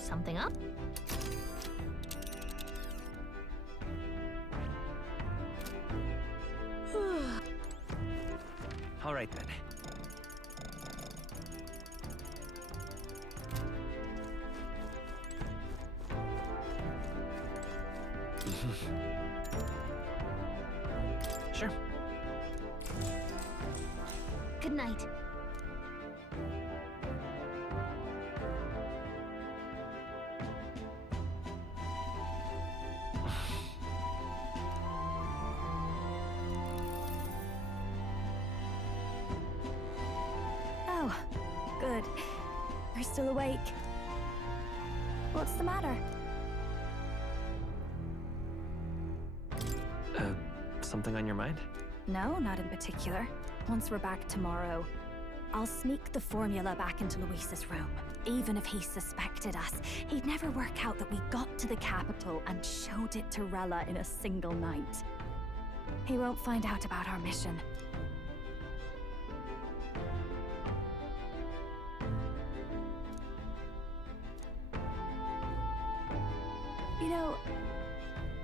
Something up? All right then. Sure. Good night. Oh, good. You're still awake. What's the matter? Something on your mind? No, not in particular. Once we're back tomorrow, I'll sneak the formula back into Luis's room. Even if he suspected us, he'd never work out that we got to the capital and showed it to Rella in a single night. He won't find out about our mission. You know,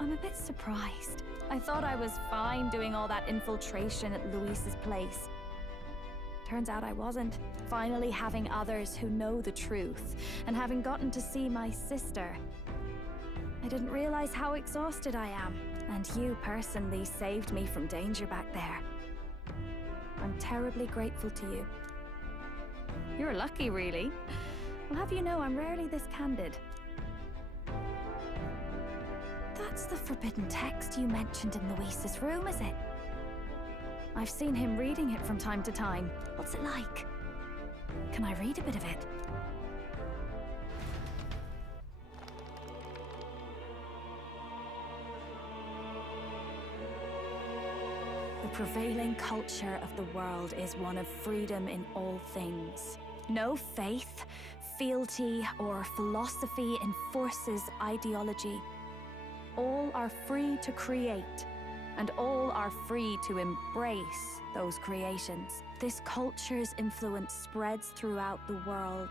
I'm a bit surprised. I thought I was fine doing all that infiltration at Luis's place. Turns out I wasn't. Finally having others who know the truth, and having gotten to see my sister. I didn't realize how exhausted I am, and you personally saved me from danger back there. I'm terribly grateful to you. You're lucky, really. I'll have you know I'm rarely this candid. That's the forbidden text you mentioned in Luis's room, is it? I've seen him reading it from time to time. What's it like? Can I read a bit of it? The prevailing culture of the world is one of freedom in all things. No faith, fealty, or philosophy enforces ideology. All are free to create, and all are free to embrace those creations. This culture's influence spreads throughout the world.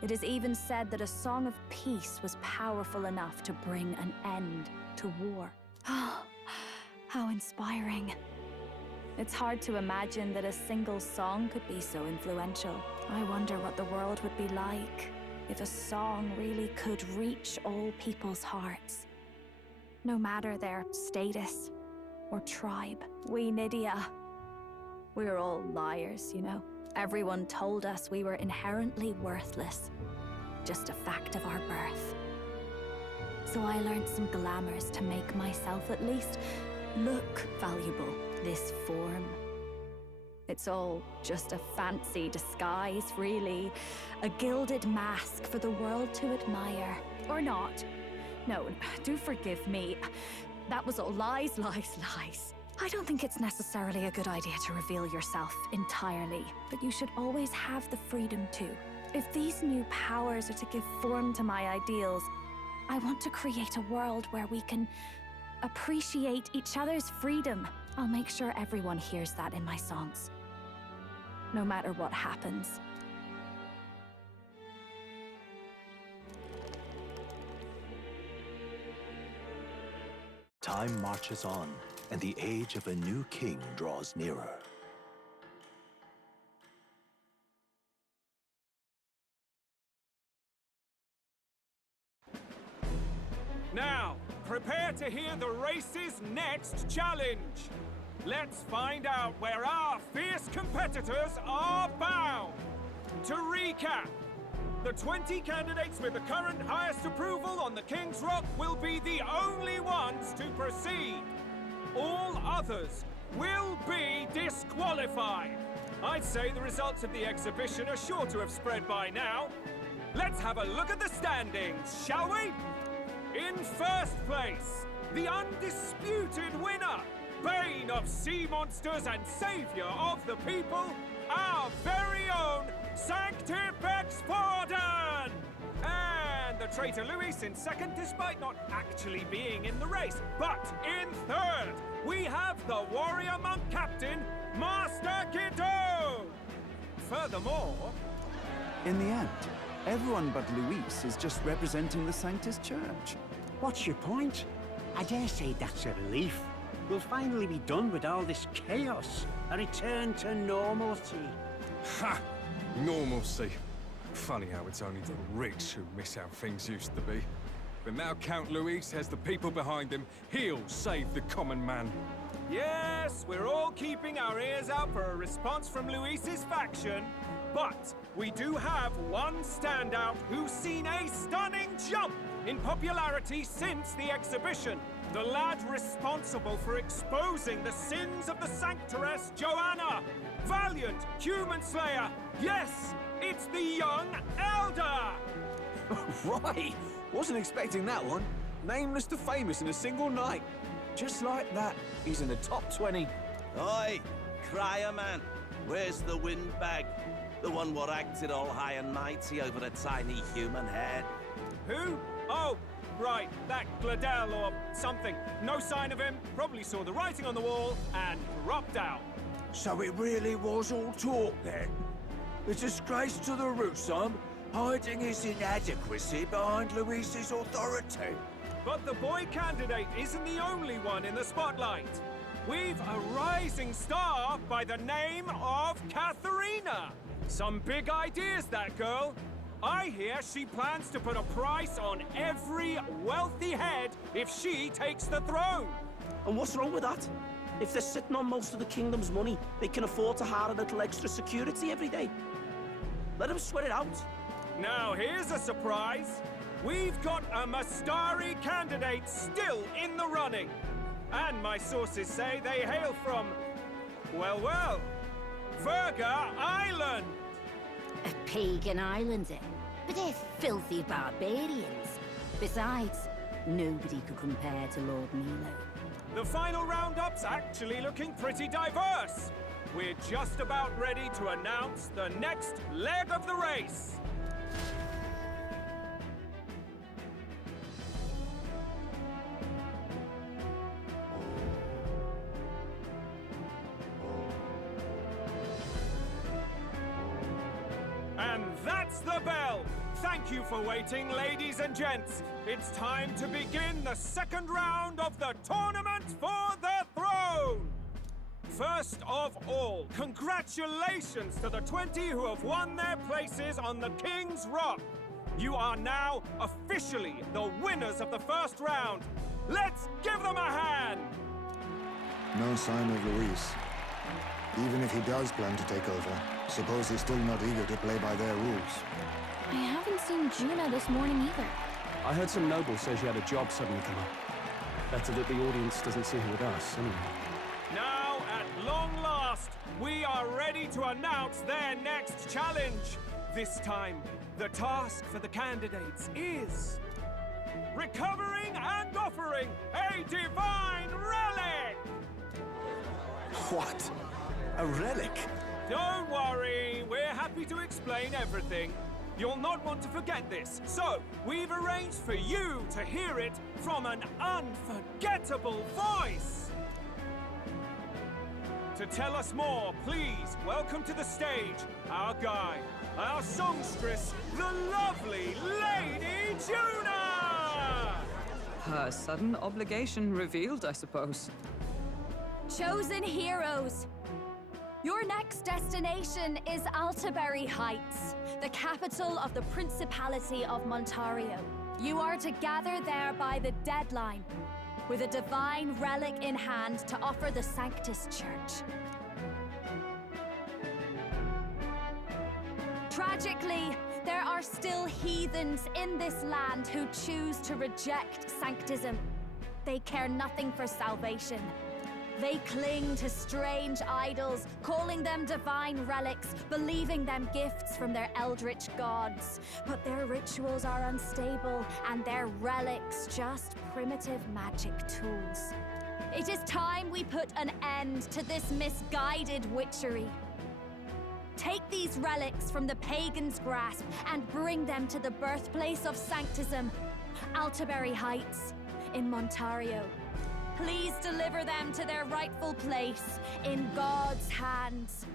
It is even said that a song of peace was powerful enough to bring an end to war. Oh, how inspiring. It's hard to imagine that a single song could be so influential. I wonder what the world would be like if a song really could reach all people's hearts. No matter their status or tribe. We Nydia, we're all liars, you know. Everyone told us we were inherently worthless. Just a fact of our birth. So I learned some glamours to make myself at least look valuable. This form. It's all just a fancy disguise, really. A gilded mask for the world to admire. Or not. No, do forgive me. That was all lies, lies, lies. I don't think it's necessarily a good idea to reveal yourself entirely, but you should always have the freedom to. If these new powers are to give form to my ideals, I want to create a world where we can appreciate each other's freedom. I'll make sure everyone hears that in my songs. No matter what happens. Time marches on, and the age of a new king draws nearer. Now, prepare to hear the race's next challenge. Let's find out where our fierce competitors are bound. To recap, the 20 candidates with the current highest approval on the King's Rock will be the only ones to proceed. All others will be disqualified. I'd say the results of the exhibition are sure to have spread by now. Let's have a look at the standings, shall we? In first place, the undisputed winner, bane of sea monsters and savior of the people, our very own Sanctipex Forden! And the traitor Luis in second, despite not actually being in the race. But in third, we have the warrior monk captain, Master Guido! Furthermore... In the end, everyone but Luis is just representing the Sanctus Church. What's your point? I dare say that's a relief. We'll finally be done with all this chaos. A return to normalcy. Ha! Normalcy. Funny how it's only the rich who miss how things used to be. But now Count Luis has the people behind him. He'll save the common man. Yes, we're all keeping our ears out for a response from Luis's faction. But we do have one standout who's seen a stunning jump in popularity since the exhibition. The lad responsible for exposing the sins of the Sanctoress Joanna. Valiant human slayer. Yes, it's the young elder. Right! Wasn't expecting that one. Nameless to famous in a single night. Just like that, he's in the top 20. Oi, crier man, where's the windbag? The one what acted all high and mighty over a tiny human head. Who? Oh, right, that Gladel or something. No sign of him, probably saw the writing on the wall and dropped out. So it really was all talk then? A disgrace to the Rusum, hiding his inadequacy behind Luis's authority. But the boy candidate isn't the only one in the spotlight. We've a rising star by the name of Katharina. Some big ideas, that girl. I hear she plans to put a price on every wealthy head if she takes the throne. And what's wrong with that? If they're sitting on most of the kingdom's money, they can afford to hire a little extra security every day. Let them sweat it out. Now here's a surprise. We've got a Mastari candidate still in the running. And my sources say they hail from, well, Virga Island. A pagan island, eh? But they're filthy barbarians. Besides, nobody could compare to Lord Milo. The final roundup's actually looking pretty diverse. We're just about ready to announce the next leg of the race. And that's the bell! Thank you for waiting, ladies and gents. It's time to begin the second round of the tournament for the throne! First of all, congratulations to the 20 who have won their places on the King's Rock. You are now officially the winners of the first round. Let's give them a hand! No sign of Luis. Even if he does plan to take over, suppose he's still not eager to play by their rules. I haven't seen Juno this morning either. I heard some noble say she had a job suddenly come up. Better that the audience doesn't see her with us, anyway. Now, at long last, we are ready to announce their next challenge. This time, the task for the candidates is... recovering and offering a divine relic! What? A relic? Don't worry, we're happy to explain everything. You'll not want to forget this, so we've arranged for you to hear it from an unforgettable voice. To tell us more, please welcome to the stage our guide, our songstress, the lovely Lady Juna! Her sudden obligation revealed, I suppose. Chosen heroes! Your next destination is Altaberry Heights, the capital of the Principality of Montario. You are to gather there by the deadline, with a divine relic in hand to offer the Sanctus Church. Tragically, there are still heathens in this land who choose to reject sanctism. They care nothing for salvation. They cling to strange idols, calling them divine relics, believing them gifts from their eldritch gods. But their rituals are unstable, and their relics just primitive magic tools. It is time we put an end to this misguided witchery. Take these relics from the pagan's grasp and bring them to the birthplace of Sanctism, Altaberry Heights, in Montario. Please deliver them to their rightful place in God's hands.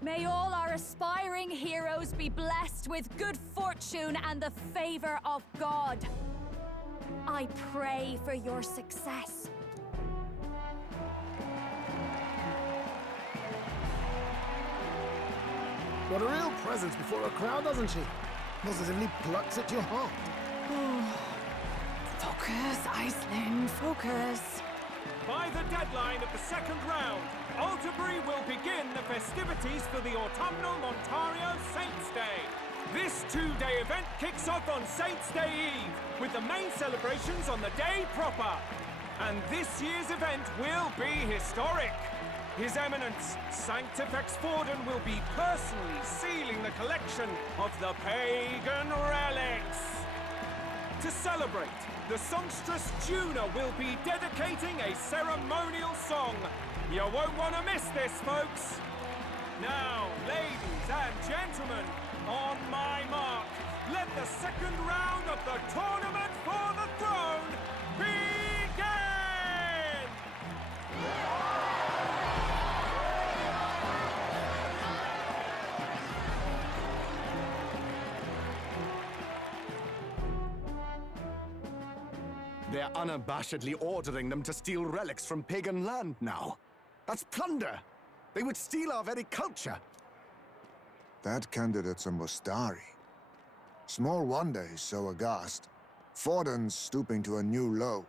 May all our aspiring heroes be blessed with good fortune and the favor of God. I pray for your success. Got a real presence before a crowd, doesn't she? Positively plucks at your heart. Focus, Iceland, focus. By the deadline of the second round, Altaberry will begin the festivities for the autumnal Montario Saints' Day. This two-day event kicks off on Saints' Day Eve, with the main celebrations on the day proper. And this year's event will be historic. His Eminence, Sanctifex Forden, will be personally sealing the collection of the pagan relics. To celebrate, the songstress Juna will be dedicating a ceremonial song. You won't want to miss this, folks. Now, ladies and gentlemen, on my mark, let the second round of the tournament for the throne begin! They're unabashedly ordering them to steal relics from pagan land now. That's plunder. They would steal our very culture. That candidate's a Mustari. Small wonder he's so aghast. Forden's stooping to a new low.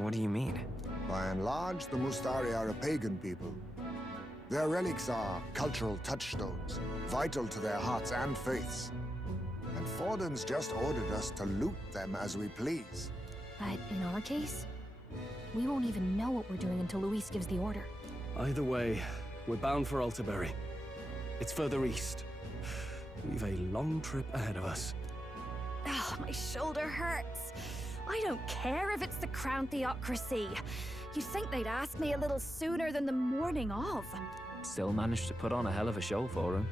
What do you mean? By and large, the Mustari are a pagan people. Their relics are cultural touchstones, vital to their hearts and faiths. And Forden's just ordered us to loot them as we please. But in our case, we won't even know what we're doing until Luis gives the order. Either way, we're bound for Altaberry. It's further east. We've a long trip ahead of us. Oh, my shoulder hurts. I don't care if it's the Crown Theocracy. You'd think they'd ask me a little sooner than the morning of. Still managed to put on a hell of a show for him.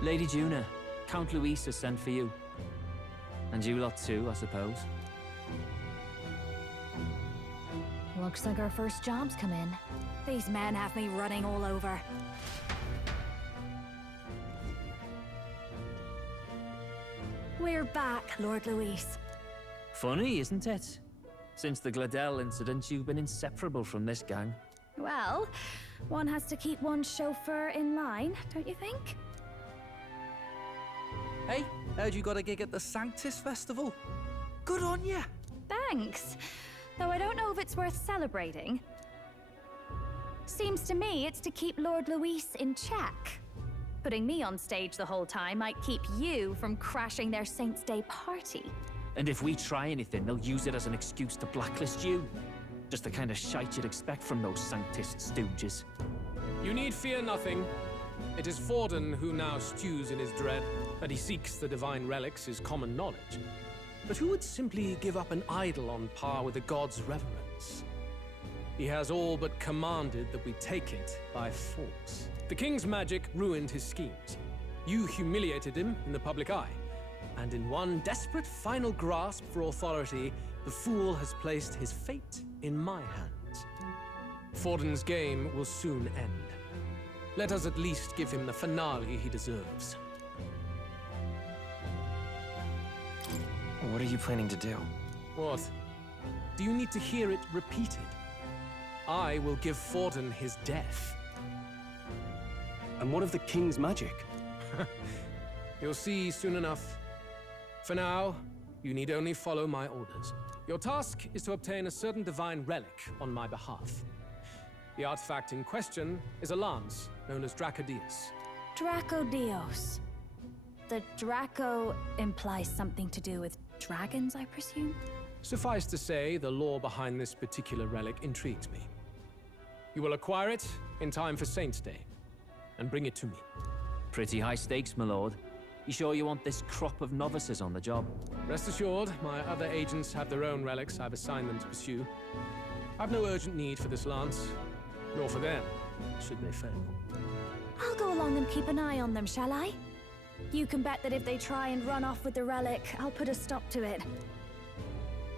Lady Juna, Count Luis has sent for you. And you lot too, I suppose. Looks like our first job's come in. These men have me running all over. We're back, Lord Luis. Funny, isn't it? Since the Gladell incident, you've been inseparable from this gang. Well, one has to keep one's chauffeur in line, don't you think? Hey, heard you got a gig at the Sanctis Festival. Good on ya! Thanks. Though I don't know if it's worth celebrating. Seems to me it's to keep Lord Luis in check. Putting me on stage the whole time might keep you from crashing their Saints' Day party. And if we try anything, they'll use it as an excuse to blacklist you. Just the kind of shite you'd expect from those Sanctist stooges. You need fear nothing. It is Forden who now stews in his dread. That he seeks the divine relics is common knowledge. But who would simply give up an idol on par with the god's reverence? He has all but commanded that we take it by force. The king's magic ruined his schemes. You humiliated him in the public eye. And in one desperate final grasp for authority, the fool has placed his fate in my hands. Forden's game will soon end. Let us at least give him the finale he deserves. What are you planning to do? What? Do you need to hear it repeated? I will give Forden his death. And what of the king's magic? You'll see soon enough. For now, you need only follow my orders. Your task is to obtain a certain divine relic on my behalf. The artifact in question is a lance known as Dracodius. Dracodios. The Draco implies something to do with dragons, I presume? Suffice to say, the lore behind this particular relic intrigues me. You will acquire it in time for Saints' Day, and bring it to me. Pretty high stakes, my lord. You sure you want this crop of novices on the job? Rest assured, my other agents have their own relics I've assigned them to pursue. I've no urgent need for this lance, nor for them. should they fail. I'll go along and keep an eye on them, shall I? You can bet that if they try and run off with the relic, I'll put a stop to it.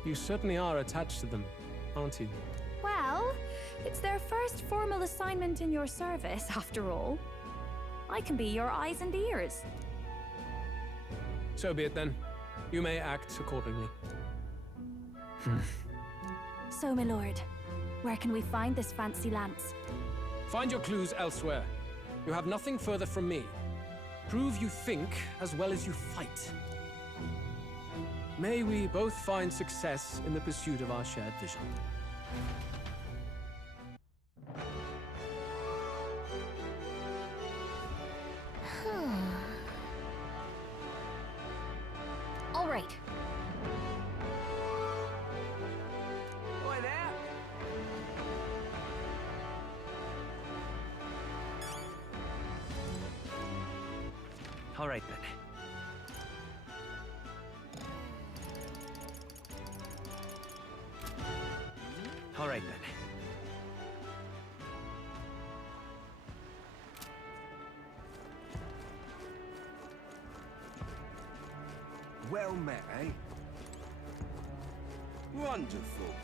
You certainly are attached to them, aren't you? Well, it's their first formal assignment in your service, after all. I can be your eyes and ears. So be it then. You may act accordingly. So, my lord, where can we find this fancy lance? Find your clues elsewhere. You have nothing further from me. Prove you think as well as you fight. May we both find success in the pursuit of our shared vision. All right. Oi there! All right, then. All right, then. Well met, eh? Wonderful.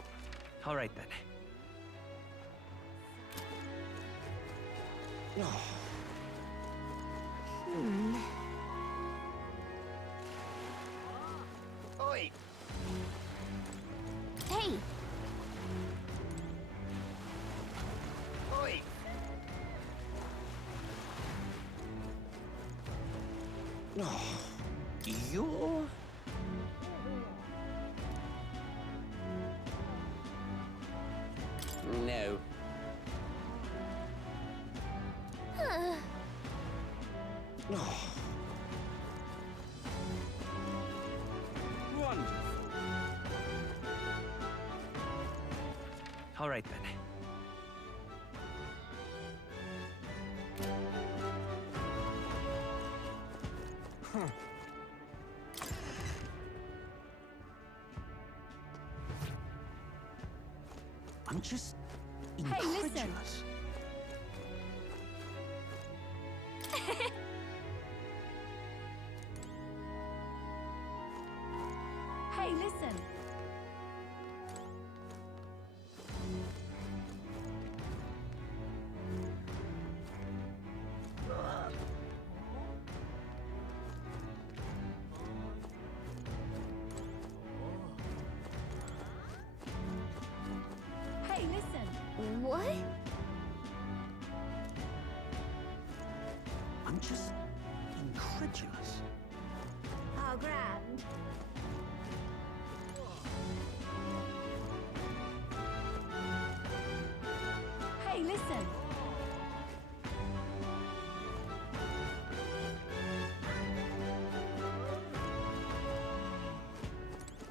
All right, then. Oi! Hey! Oi! You're... No. Wonderful. All right, then. I'm just Hey, listen. incredulous. Hey, listen. Hey, listen. What? I'm just incredulous. Oh, grand. Hey, listen.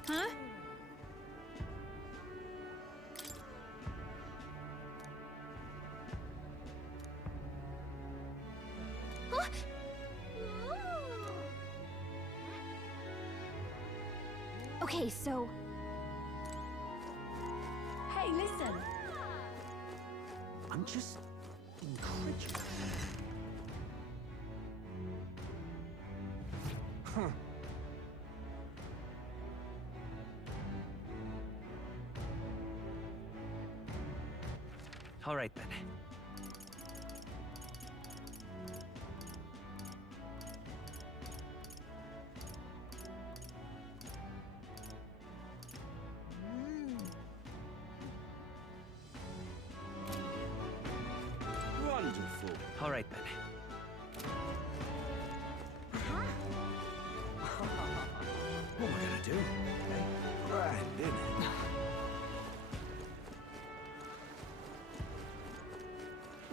Huh? Huh? Okay, so Hey, listen. I'm just incredulous. All right, then. Wonderful. All right, then. What am I gonna do? Hey, grand, innit?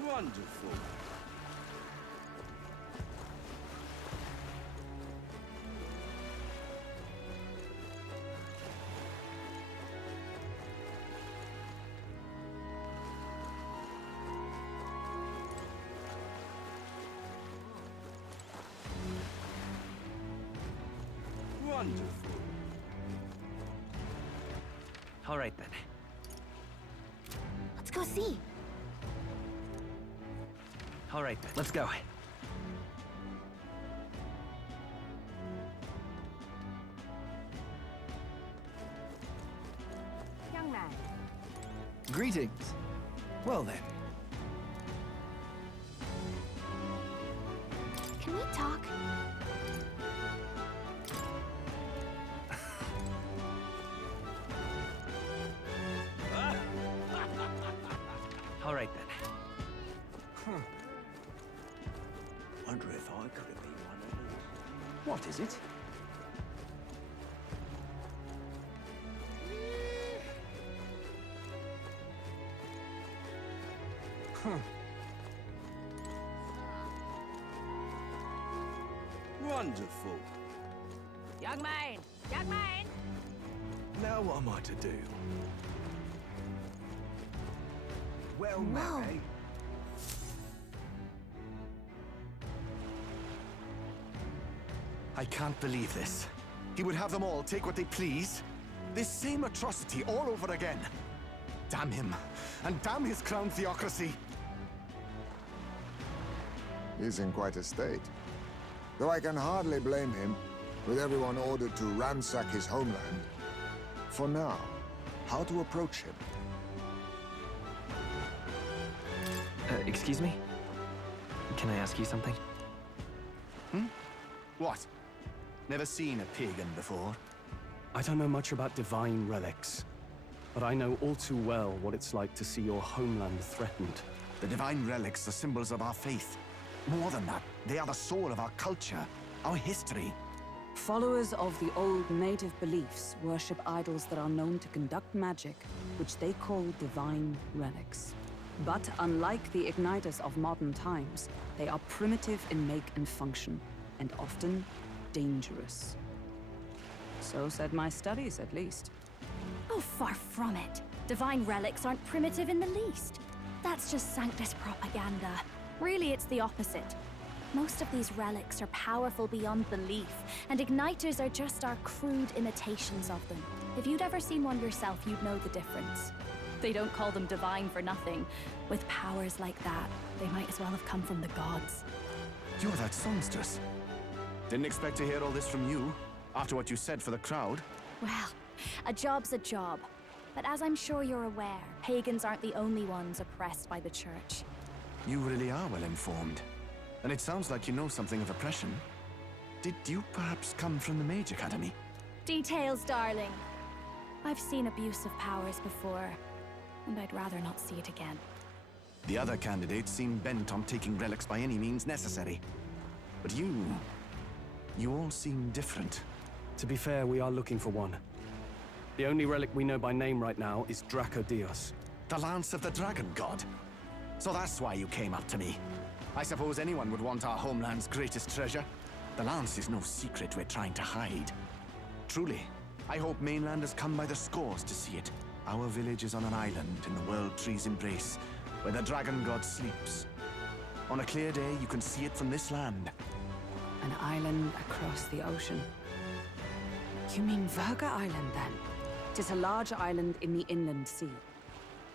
Wonderful. Wonderful. All right, then. let's go see. All right, let's go. Young man. Greetings. Well then. Can we talk? All right then. Wonder if I could have been one of those. What is it? Wonderful. Young man! Young man! Now what am I to do? Well met, eh? I can't believe this. He would have them all take what they please. This same atrocity all over again. Damn him. And damn his crown theocracy. He's in quite a state. Though I can hardly blame him, with everyone ordered to ransack his homeland. For now, how to approach him? Excuse me? Can I ask you something? What? Never seen a pagan before? I don't know much about divine relics, but I know all too well what it's like to see your homeland threatened. The divine relics are symbols of our faith. More than that, they are the soul of our culture, our history. Followers of the old native beliefs worship idols that are known to conduct magic, which they call divine relics. But unlike the igniters of modern times, they are primitive in make and function, and often dangerous. So said my studies, at least. Oh, far from it. Divine relics aren't primitive in the least. That's just Sanctus propaganda. Really, it's the opposite. Most of these relics are powerful beyond belief, and igniters are just our crude imitations of them. If you'd ever seen one yourself, you'd know the difference. They don't call them divine for nothing. With powers like that, they might as well have come from the gods. You're that songstress. Didn't expect to hear all this from you, after what you said for the crowd. Well, a job's a job. But as I'm sure you're aware, pagans aren't the only ones oppressed by the church. You really are well informed. And it sounds like you know something of oppression. Did you perhaps come from the Mage Academy? Details, darling. I've seen abuse of powers before, and I'd rather not see it again. The other candidates seem bent on taking relics by any means necessary. But you all seem different. To be fair, we are looking for one. The only relic we know by name right now is Draco Dios. The Lance of the Dragon God. So that's why you came up to me. I suppose anyone would want our homeland's greatest treasure. The Lance is no secret we're trying to hide. Truly, I hope mainlanders come by the scores to see it. Our village is on an island in the World Tree's embrace, where the Dragon God sleeps. On a clear day, you can see it from this land. An island across the ocean. You mean Virga Island, then? 'Tis a large island in the inland sea.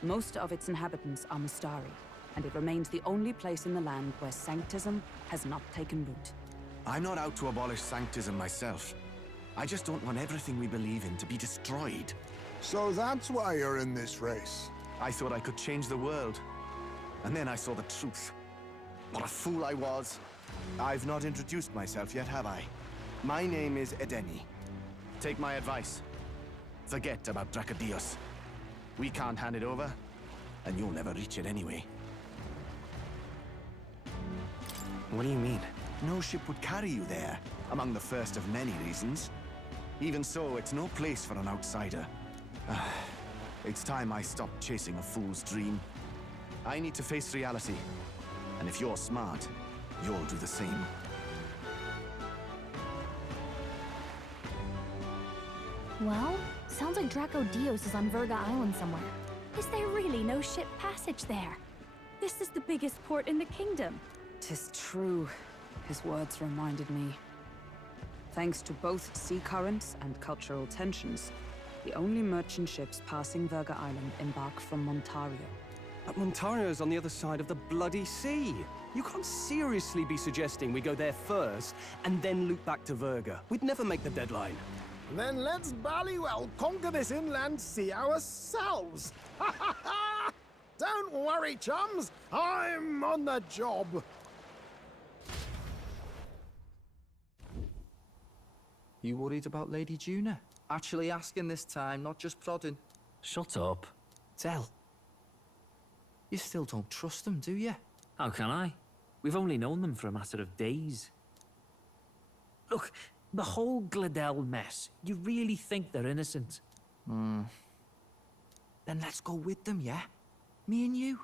Most of its inhabitants are Mustari, and it remains the only place in the land where sanctism has not taken root. I'm not out to abolish sanctism myself. I just don't want everything we believe in to be destroyed. So that's why you're in this race. I thought I could change the world. And then I saw the truth. What a fool I was. I've not introduced myself yet, have I? My name is Edeni. Take my advice. Forget about Dracodios. We can't hand it over, and you'll never reach it anyway. What do you mean? No ship would carry you there, among the first of many reasons. Even so, it's no place for an outsider. It's time I stopped chasing a fool's dream. I need to face reality. And if you're smart, you'll do the same. Well, sounds like Draco Dios is on Virga Island somewhere. Is there really no ship passage there? This is the biggest port in the kingdom. 'Tis true. His words reminded me. Thanks to both sea currents and cultural tensions, the only merchant ships passing Virga Island embark from Montario. But Montario's on the other side of the bloody sea. You can't seriously be suggesting we go there first and then loop back to Virga. We'd never make the deadline. Then let's bally well conquer this inland sea ourselves. Ha ha ha! Don't worry, chums. I'm on the job. You worried about Lady Juna? Actually asking this time, not just prodding. Shut up. Tell. You still don't trust them, do you? How can I? We've only known them for a matter of days. Look, the whole Gladel mess, you really think they're innocent? Then let's go with them, yeah? Me and you.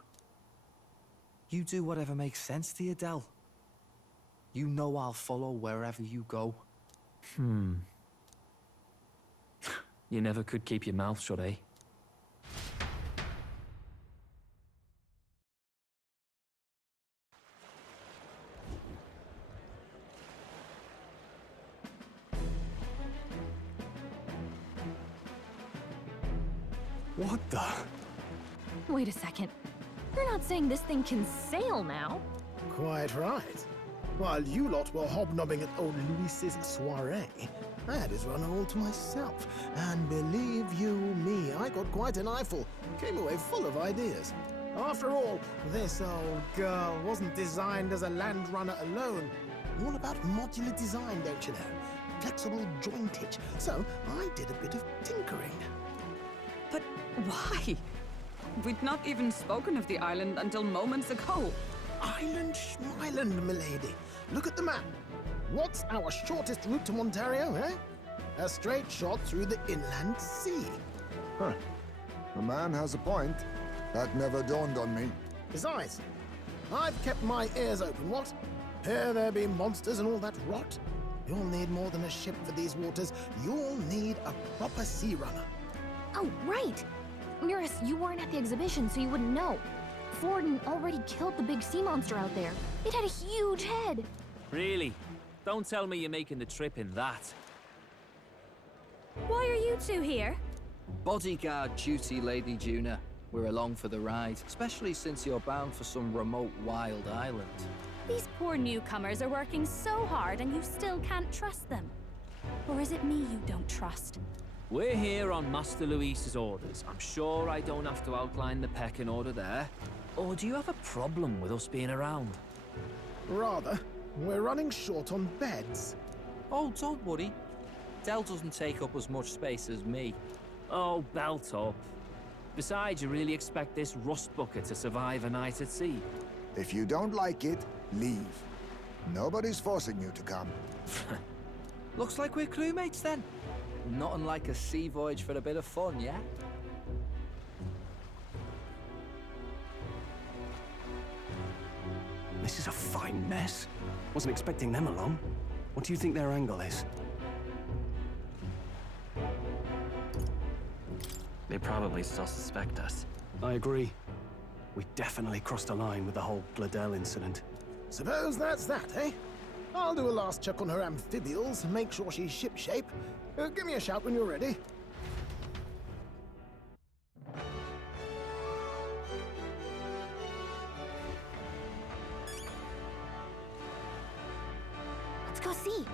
You do whatever makes sense to you, Del. You know I'll follow wherever you go. You never could keep your mouth shut, eh? What the? Wait a second. You're not saying this thing can sail now? Quite right. While you lot were hobnobbing at old Luis's soiree, I had his run all to myself. And believe you me, I got quite an eyeful. Came away full of ideas. After all, this old girl wasn't designed as a land runner alone. All about modular design, don't you know? Flexible jointage. So I did a bit of tinkering. But why? We'd not even spoken of the island until moments ago. Island Schmyland, milady. Look at the map. What's our shortest route to Montario, eh? A straight shot through the inland sea. Huh. The man has a point. That never dawned on me. Besides, I've kept my ears open, what? Here there be monsters and all that rot? You'll need more than a ship for these waters. You'll need a proper sea runner. Oh, right! Mirus, you weren't at the exhibition, so you wouldn't know. Forden already killed the big sea monster out there. It had a huge head. Really? Don't tell me you're making the trip in that. Why are you two here? Bodyguard duty, Lady Juna. We're along for the ride, especially since you're bound for some remote wild island. These poor newcomers are working so hard and you still can't trust them. Or is it me you don't trust? We're here on Master Luis's orders. I'm sure I don't have to outline the pecking order there. Or do you have a problem with us being around? Rather. We're running short on beds. Oh, don't worry. Del doesn't take up as much space as me. Oh, belt up. Besides, you really expect this rust bucket to survive a night at sea? If you don't like it, leave. Nobody's forcing you to come. Looks like we're crewmates then. Nothing like a sea voyage for a bit of fun, yeah? This is a fine mess. Wasn't expecting them along. What do you think their angle is? They probably still suspect us. I agree. We definitely crossed a line with the whole Gladel incident. Suppose that's that, eh? I'll do a last check on her amphibials, make sure she's shipshape. Give me a shout when you're ready. Let's go see.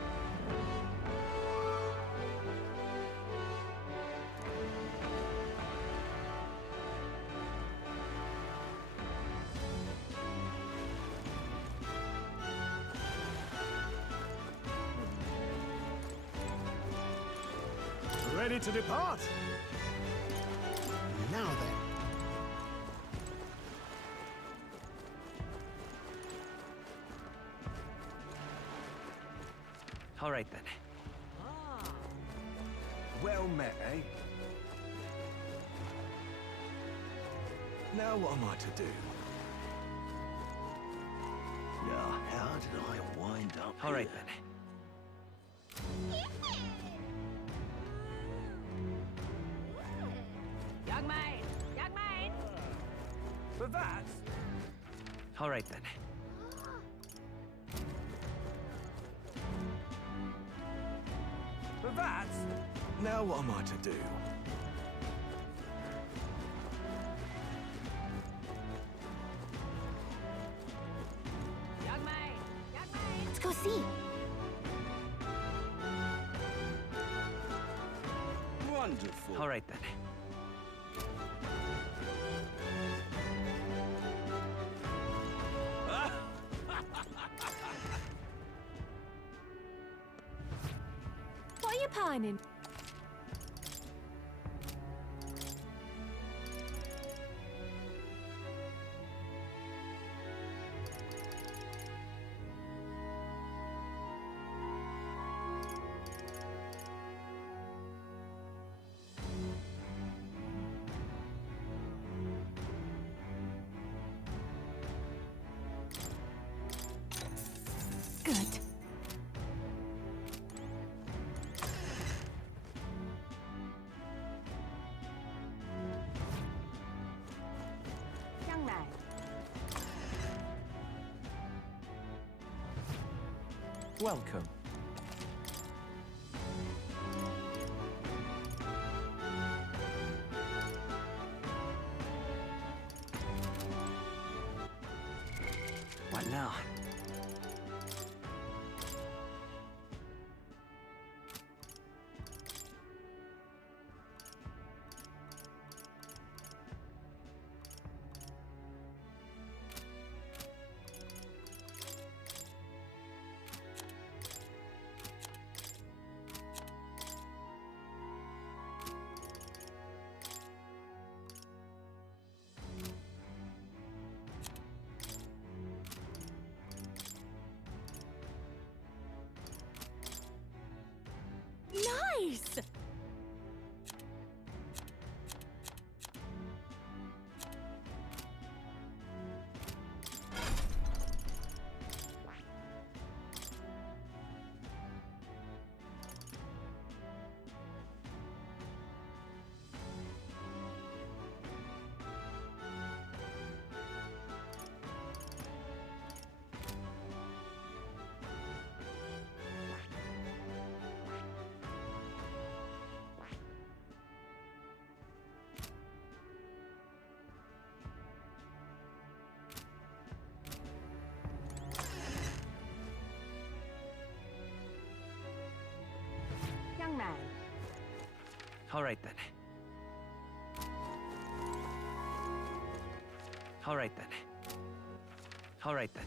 Ready to depart? Now then. All right then. Well met, eh? Now what am I to do? Now, how did I wind up All right here? then. Young maid! Young maid! But that's... All right then. But that's... Now what am I to do? Let's go see. Wonderful. All right then. What are you pining? Good. Young man. Welcome. What now? Nice! Young man. All right then. All right then. All right then.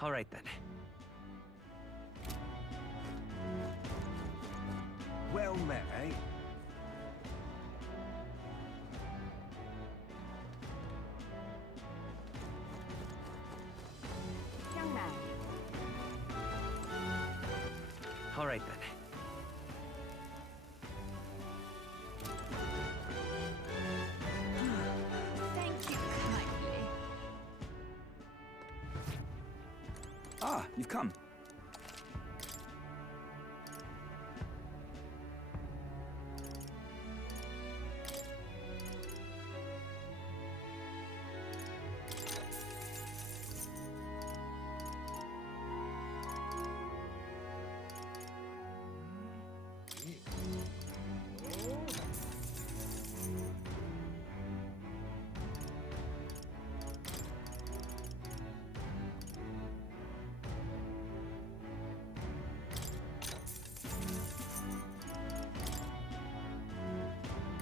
All right then. Well met, eh? Young man. All right then. Thank you kindly. Ah, you've come.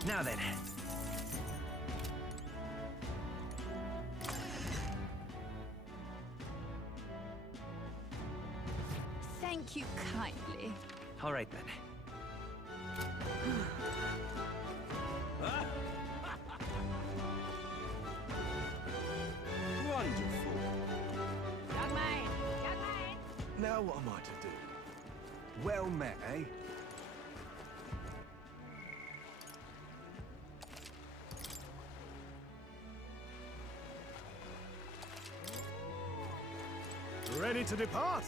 Now then. Thank you kindly. All right then. Wonderful. Young man. Young man. Now what am I to do? Well met, eh? Ready to depart?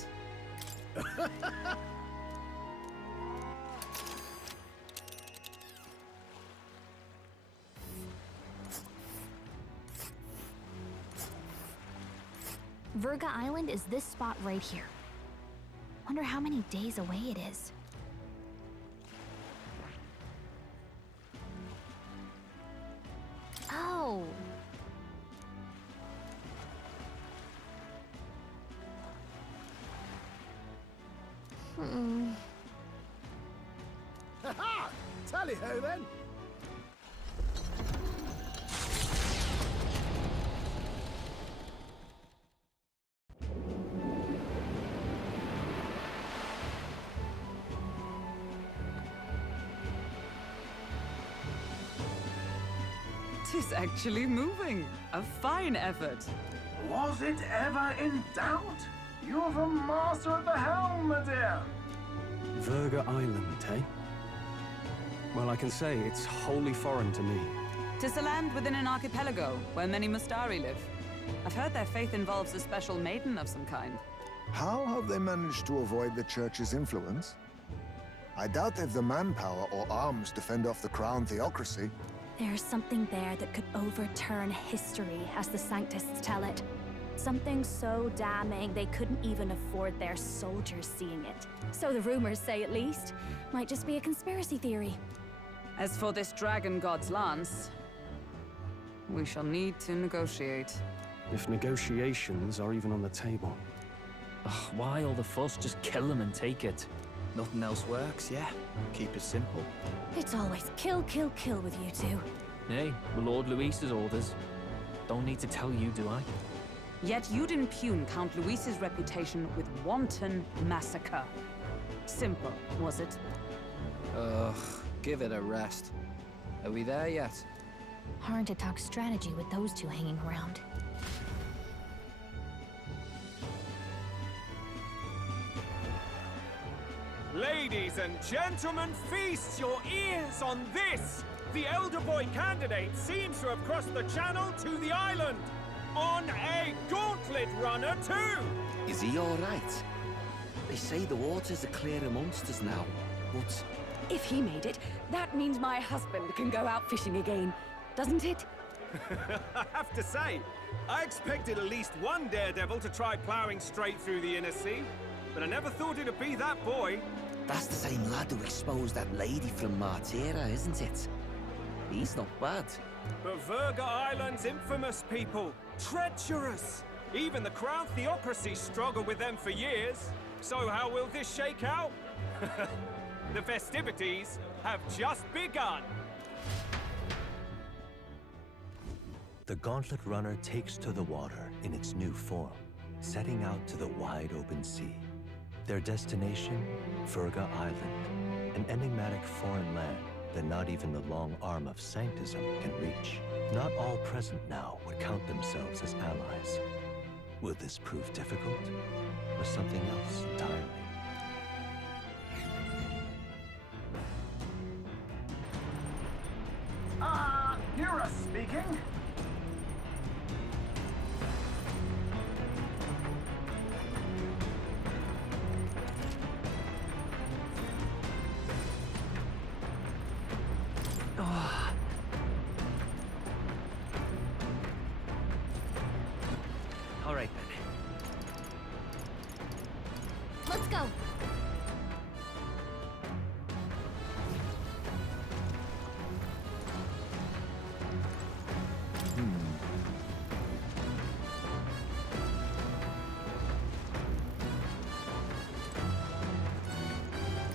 Virga Island is this spot right here. Wonder how many days away it is. No! Ha-ha! Tally-ho, then! Tis actually moving. A fine effort. Was it ever in doubt? You're the master at the helm, my dear. Virga Island, eh? Well, I can say it's wholly foreign to me. 'Tis a land within an archipelago where many Mustari live. I've heard their faith involves a special maiden of some kind. How have they managed to avoid the Church's influence? I doubt they've the manpower or arms to fend off the crown theocracy. There's something there that could overturn history, as the Sanctists tell it. Something so damning they couldn't even afford their soldiers seeing it. So the rumors say, at least. Might just be a conspiracy theory. As for this dragon god's lance, we shall need to negotiate. If negotiations are even on the table. Ugh, why all the fuss? Just kill them and take it. Nothing else works, yeah? Keep it simple. It's always kill, kill, kill with you two. Hey, Lord Luis's orders. Don't need to tell you, do I? Yet you'd impugn Count Luis's reputation with wanton massacre. Simple, was it? Ugh, give it a rest. Are we there yet? Hard to talk strategy with those two hanging around. Ladies and gentlemen, feast your ears on this! The elder boy candidate seems to have crossed the channel to the island! On a gauntlet runner, too! Is he all right? They say the waters are clear amongst us now, but... If he made it, that means my husband can go out fishing again, doesn't it? I have to say, I expected at least one daredevil to try plowing straight through the inner sea, but I never thought it'd be that boy. That's the same lad who exposed that lady from Martira, isn't it? He's not bad. But Virga Island's infamous people. Treacherous! Even the Crown Theocracy struggled with them for years. So how will this shake out? The festivities have just begun. The Gauntlet Runner takes to the water in its new form, setting out to the wide open sea. Their destination, Virga Island, an enigmatic foreign land that not even the long arm of Sanctism can reach. Not all present now would count themselves as allies. Will this prove difficult, or something else entirely? Nura speaking. All right, then. Let's go.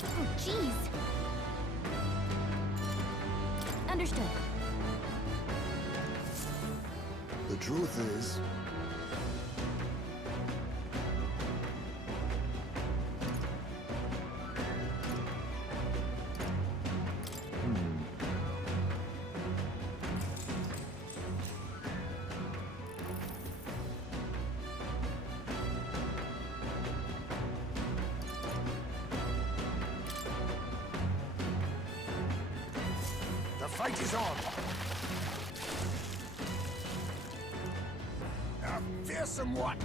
Oh, jeez. Understood. The truth is, the fight is on. A fearsome one.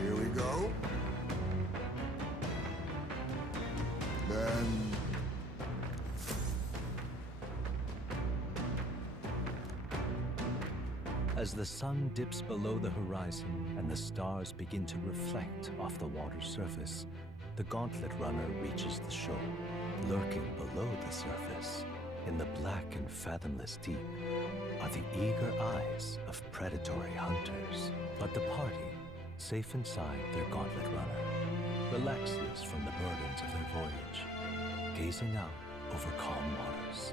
Here we go. Then... As the sun dips below the horizon and the stars begin to reflect off the water's surface, the Gauntlet Runner reaches the shore. Lurking below the surface, in the black and fathomless deep, are the eager eyes of predatory hunters. But the party, safe inside their Gauntlet Runner, relaxes from the burdens of their voyage, gazing out over calm waters.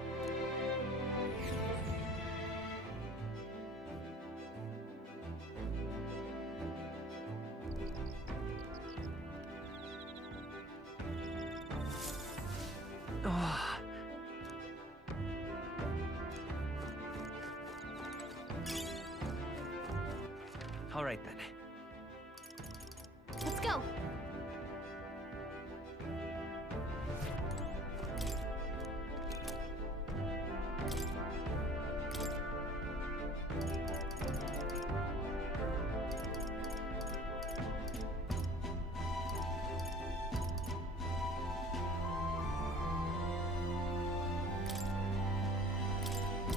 All right then. Let's go.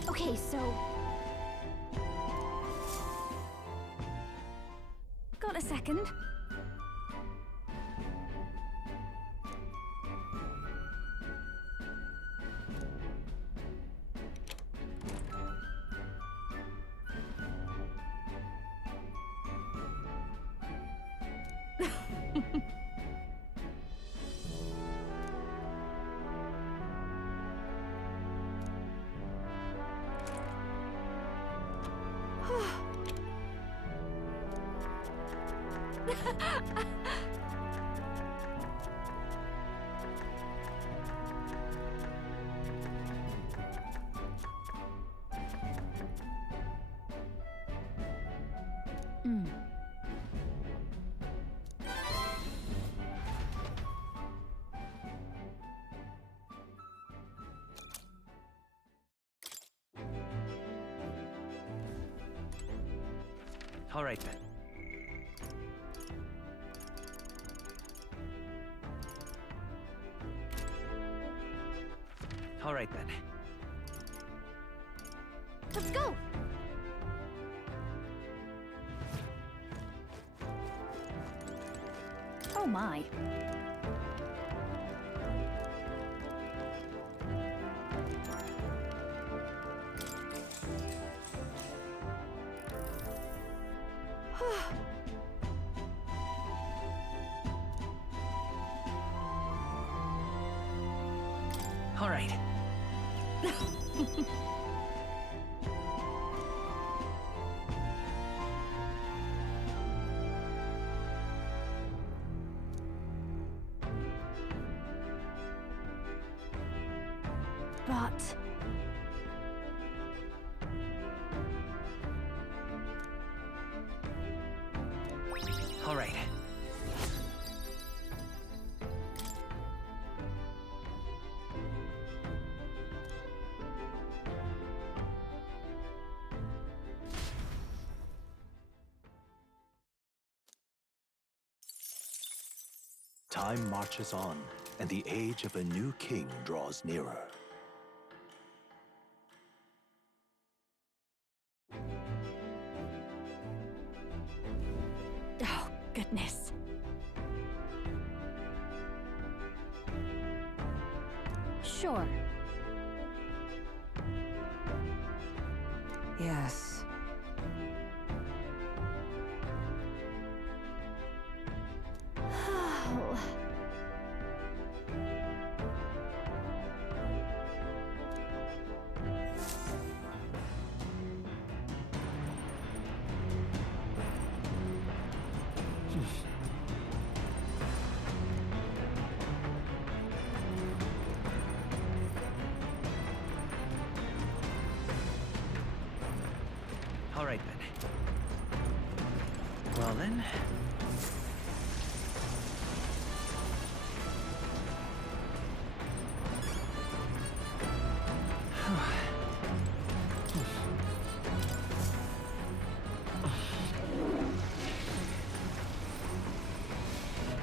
Okay, so got a second? All right then. All right then. let's go. Oh my. All right. But... All right. Time marches on, and the age of a new king draws nearer. Oh, goodness. Sure. Yes. All right then. Well then.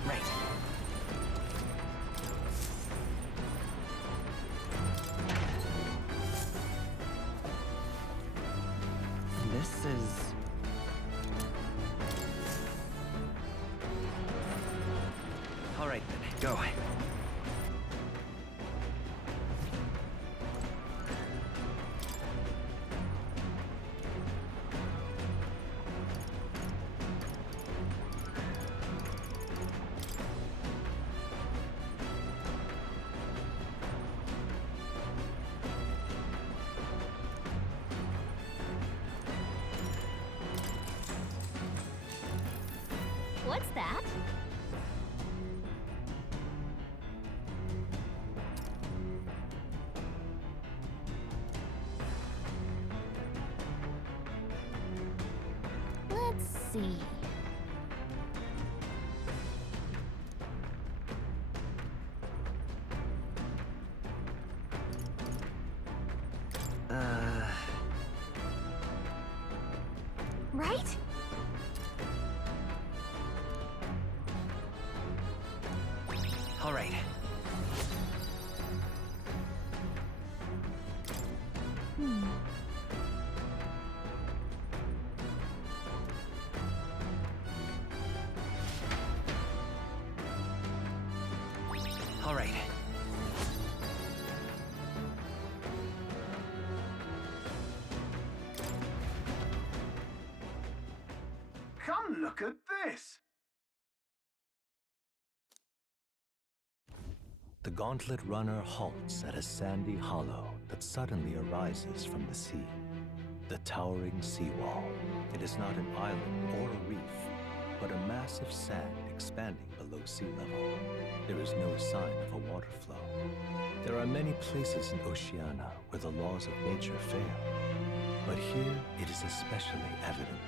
Right. This is... All right then. Go. What's that? Let's see. Right? All right. All right. Come look at this! The gauntlet runner halts at a sandy hollow that suddenly arises from the sea. The towering seawall. It is not an island or a reef, but a mass of sand expanding below sea level. There is no sign of a water flow. There are many places in Oceania where the laws of nature fail, but here it is especially evident.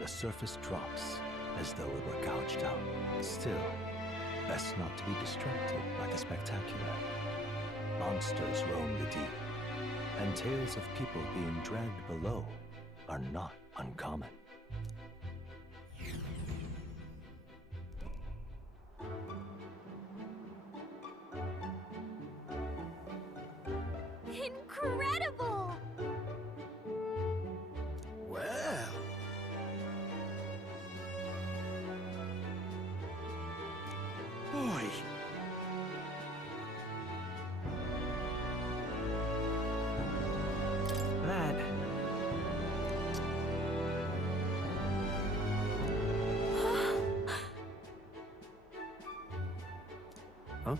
The surface drops as though it were gouged out. Still, best not to be distracted by the spectacular. Monsters roam the deep, and tales of people being dragged below are not uncommon. Incredible! Well... Boy! That... Huh?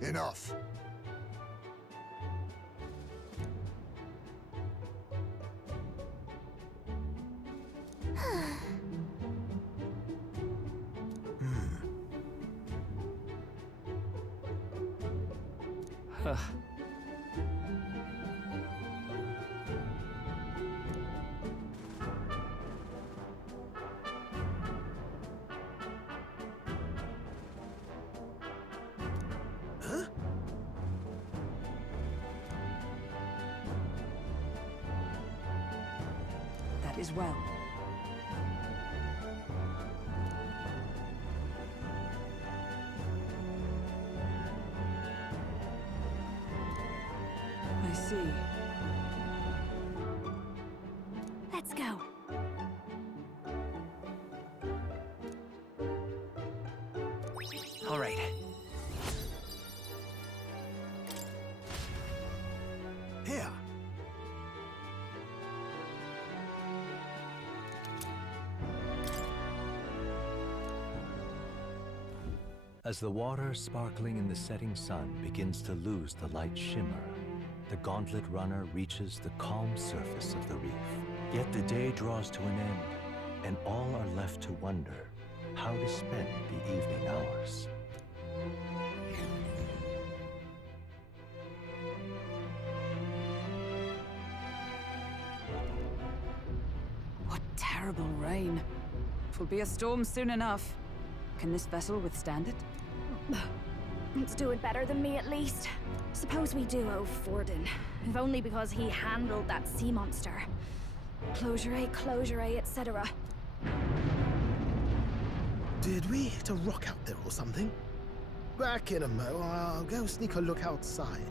Enough. Huh. That is well. I see. Let's go. All right. Here. As the water sparkling in the setting sun begins to lose the light shimmer, the gauntlet runner reaches the calm surface of the reef. Yet the day draws to an end, and all are left to wonder how to spend the evening hours. What terrible rain. Twill be a storm soon enough. Can this vessel withstand it? It's doing better than me, at least. Suppose we do owe Forden, if only because he handled that sea monster. Closure, etc. Did we hit a rock out there or something? Back in a mo, I'll go sneak a look outside.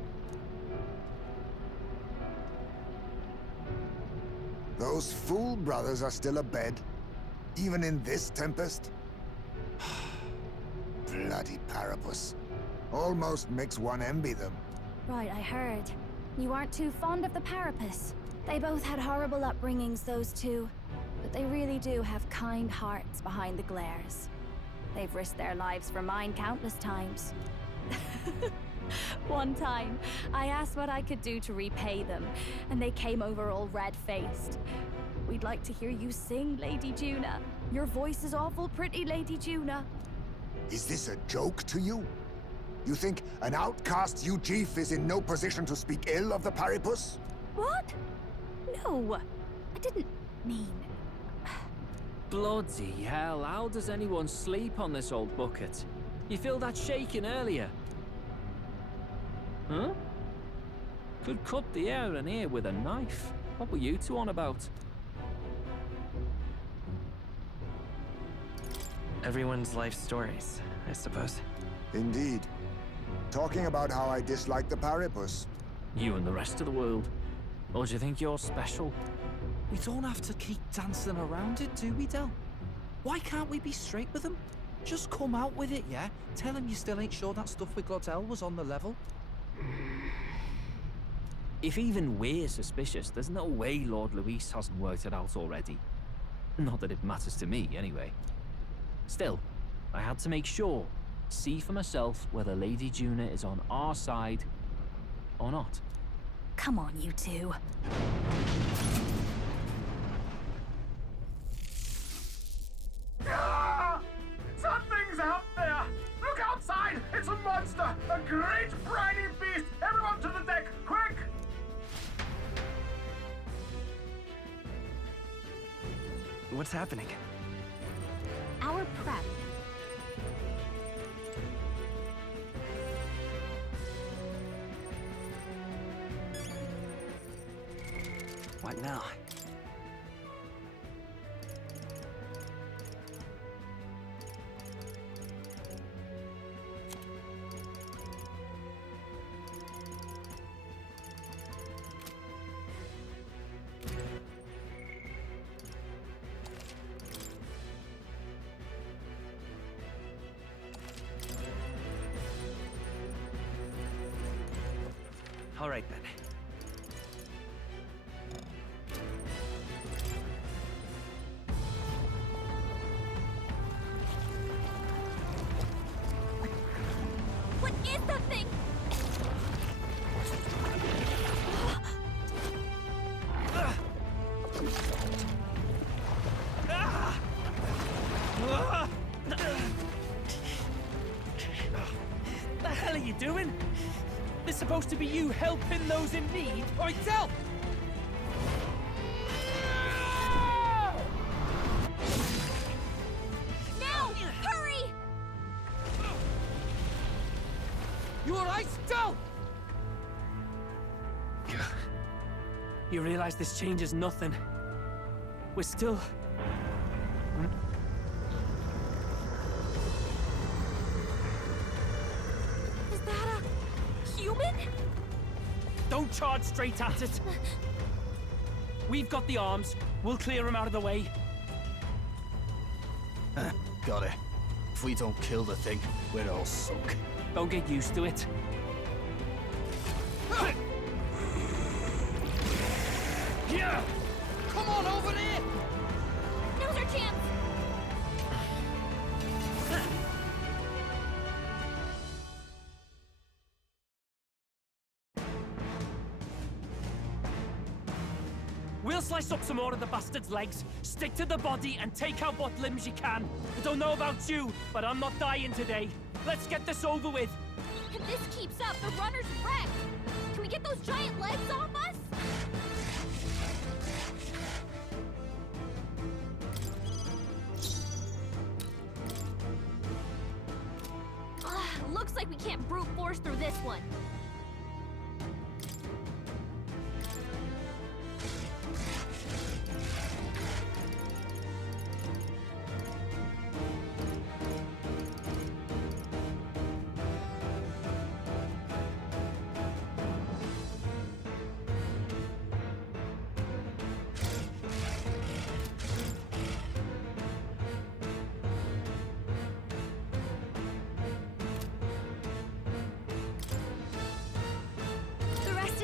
Those fool brothers are still abed, even in this tempest? Bloody Parapus. Almost makes one envy them. Right, I heard. You aren't too fond of the Parapus. They both had horrible upbringings, those two. But they really do have kind hearts behind the glares. They've risked their lives for mine countless times. One time, I asked what I could do to repay them, and they came over all red-faced. We'd like to hear you sing, Lady Juna. Your voice is awful pretty, Lady Juna. Is this a joke to you? You think an outcast Ujief is in no position to speak ill of the Paripus? What? No, I didn't mean... Bloody hell, how does anyone sleep on this old bucket? You feel that shaking earlier? Huh? Could cut the air in here with a knife. What were you two on about? Everyone's life stories, I suppose. Indeed. Talking about how I dislike the Paripus. You and the rest of the world. Or do you think you're special? We don't have to keep dancing around it, do we, Del? Why can't we be straight with them? Just come out with it, yeah? Tell him you still ain't sure that stuff with Glottel was on the level. If even we're suspicious, there's no way Lord Luis hasn't worked it out already. Not that it matters to me, anyway. Still, I had to make sure, see for myself whether Lady Juna is on our side or not. Come on, you two. Something's out there! Look outside! It's a monster! A great briny beast! Everyone to the deck, quick! What's happening? Our prep. What now? All right, then. What is that thing? The hell are you doing? This supposed to be you helping those in need? Oi, Del! Now! Hurry! You alright, Del? You realize this changes nothing. We're still... Is that a human? Don't charge straight at it. We've got the arms. We'll clear him out of the way. Got it. If we don't kill the thing, we're all sunk. Don't get used to it. Yeah! Come on over there! Now's our chance! We'll slice up some more of the bastard's legs, stick to the body, and take out what limbs you can. I don't know about you, but I'm not dying today. Let's get this over with. If this keeps up, the runner's wrecked! Can we get those giant legs off us? Looks like we can't brute force through this one.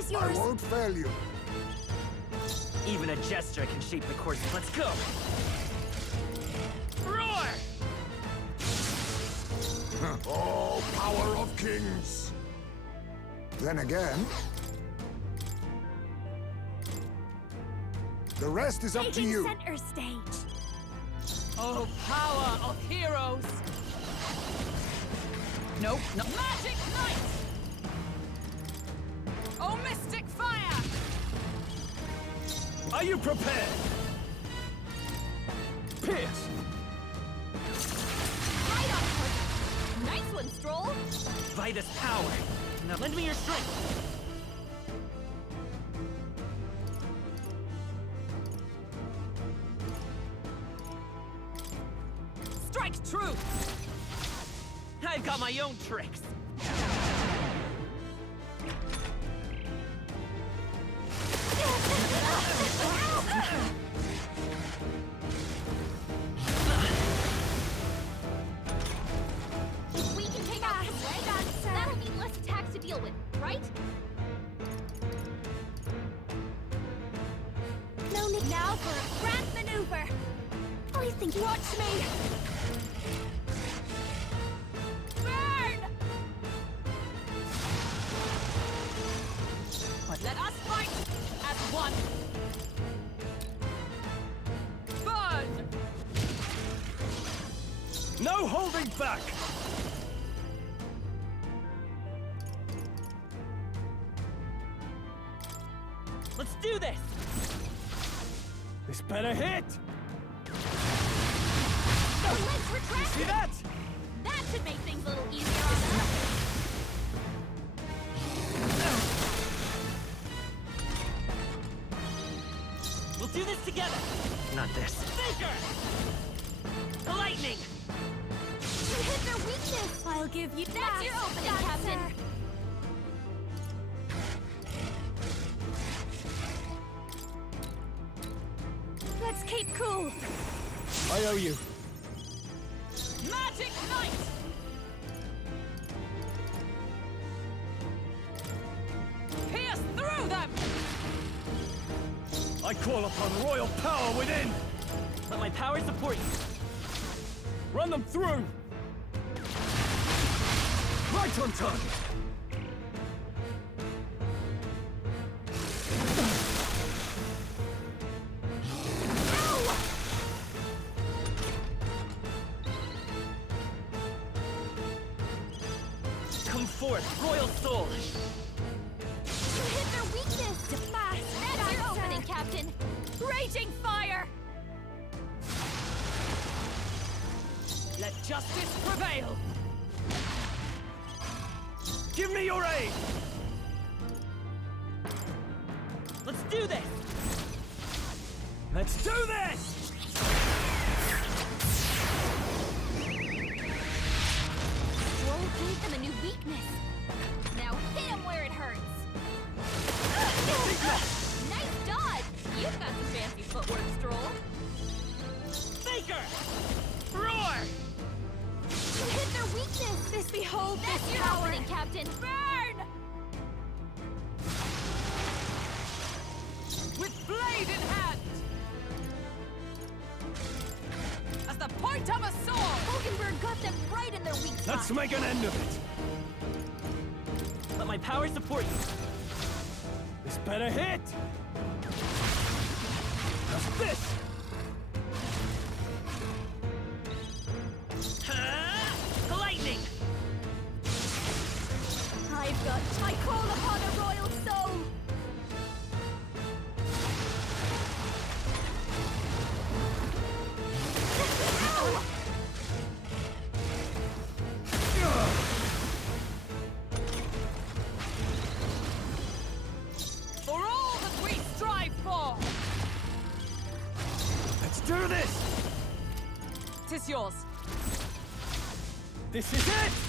is I yours. won't fail you. Even a gesture can shape the course. Let's go! Roar! Oh, power of kings! Then again, the rest is up to Taking you. center stage. Oh, power of heroes! Nope, no. Magic Knight! Oh, mystic fire! Are you prepared? Pierce! Right on target. Nice one, Stroll. Vitus power! Now lend me your strength! Strike true! I've got my own tricks! We can take out his leg. That'll mean less attacks to deal with, right? No need now for a grand maneuver. I think watch me. Burn! Let us fight as one. Burn! No holding back! Let's do this! This better hit! The leg's retracted. See that? That should make things a little easier on us. We'll do this together! Not this. Faker! The lightning! You hit their weakness. I'll give you That's your opening, Captain. Let's keep cool. I owe you. Magic Knight! Pierce through them! I call upon royal power within! Let my power support you! Run them through! Right on target! Come forth, royal soul! You hit their weakness. That's your opening, Captain. Raging fire! Let justice prevail! Give me your aid! Let's do this! Let's do this! Stroll gave them a new weakness. Now hit him where it hurts. Nice dodge. You've got some fancy footwork, Stroll. Faker! Roar! You hit their weakness. This behold That's this your power. opening, Captain. Burn! With blade in hand! As the point of a sword! Hogenberg got them right in their weak spot. Let's make an end of it! Let my power support you! This better hit! How's this? The lightning! I call upon a royal soul. For all that we strive for! Let's do this! 'Tis yours. This is it!